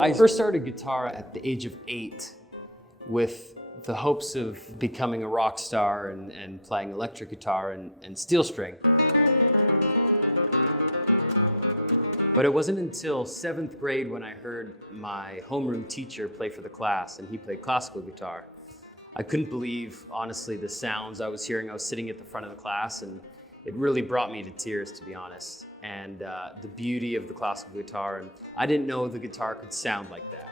I first started guitar at the age of 8 with the hopes of becoming a rock star and playing electric guitar and steel string. But it wasn't until 7th grade when I heard my homeroom teacher play for the class, and he played classical guitar. I couldn't believe, honestly, the sounds I was hearing. I was sitting at the front of the class, and it really brought me to tears, to be honest. And the beauty of the classical guitar, and I didn't know the guitar could sound like that.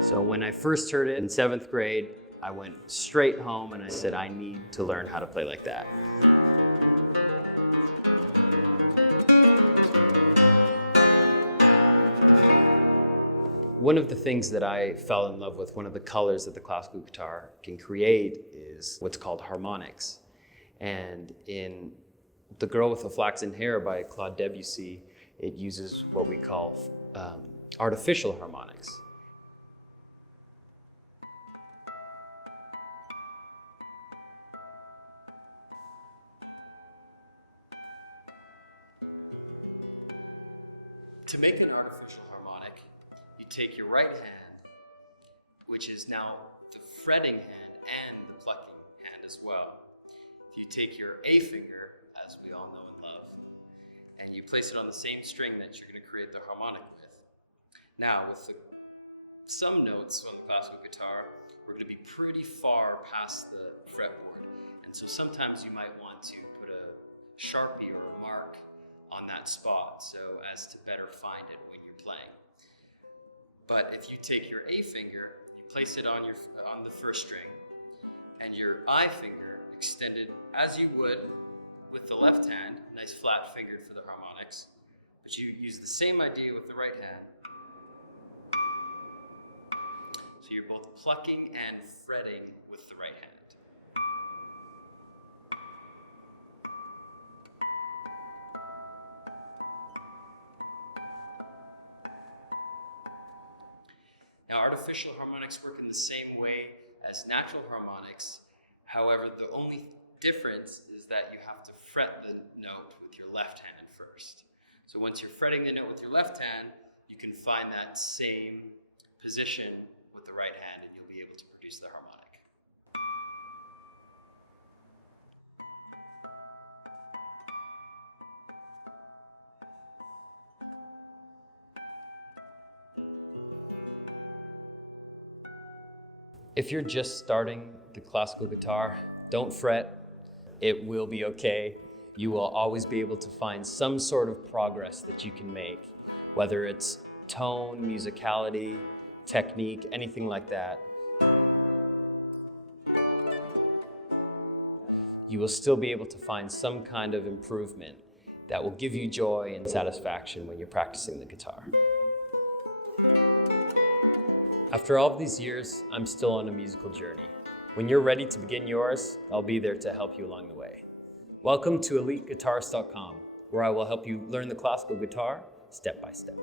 So when I first heard it in 7th grade, I went straight home and I said, I need to learn how to play like that. One of the things that I fell in love with, one of the colors that the classical guitar can create, is what's called harmonics. And in The Girl with the Flaxen Hair by Claude Debussy, it uses what we call artificial harmonics. To make an artificial harmonic, you take your right hand, which is now the fretting hand and the plucking hand as well. If you take your A finger, as we all know and love, and you place it on the same string that you're going to create the harmonic with. Now, with some notes on the classical guitar, we're going to be pretty far past the fretboard, and so sometimes you might want to put a Sharpie or a mark on that spot so as to better find it when you're playing. But if you take your A finger, you place it on the first string, and your I finger extended as you would with the left hand, nice flat fingered for the harmonics, but you use the same idea with the right hand. So you're both plucking and fretting with the right hand. Now, artificial harmonics work in the same way as natural harmonics. However, the only difference is that you have to fret the note with your left hand first. So once you're fretting the note with your left hand, you can find that same position with the right hand, and you'll be able to produce the harmonic. If you're just starting the classical guitar, don't fret. It will be okay. You will always be able to find some sort of progress that you can make, whether it's tone, musicality, technique, anything like that. You will still be able to find some kind of improvement that will give you joy and satisfaction when you're practicing the guitar. After all of these years, I'm still on a musical journey. When you're ready to begin yours, I'll be there to help you along the way. Welcome to EliteGuitarist.com, where I will help you learn the classical guitar step by step.